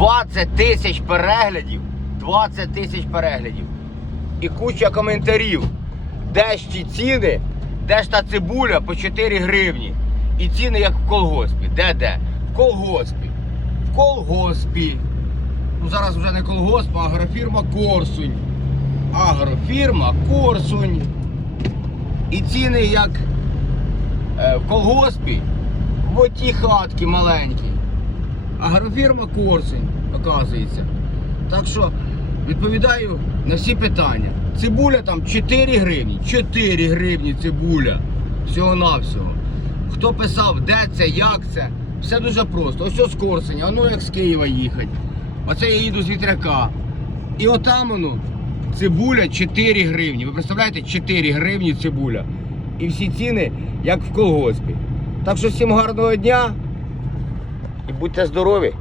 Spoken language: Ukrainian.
20 тисяч переглядів. 20 тисяч переглядів. І куча коментарів. Де ж ті ціни, де ж та цибуля по 4 гривні. І ціни як в колгоспі. Де де? В колгоспі. В колгоспі. Ну зараз вже не колгосп, а агрофірма Корсунь. Агрофірма Корсунь. І ціни як е, в колгоспі, в оті хатки маленькі. Агрофірма Корсунь, оказується. Так що відповідаю на всі питання. Цибуля там 4 гривні. 4 гривні цибуля. Всього-навсього. Хто писав, де це, як це, все дуже просто. Ось з Корсуня, а ну як з Києва їхати. Оце я їду з вітряка. І отам воно цибуля 4 гривні. Ви представляєте, 4 гривні цибуля. І всі ціни, як в колгоспі. Так що всім гарного дня і будьте здорові!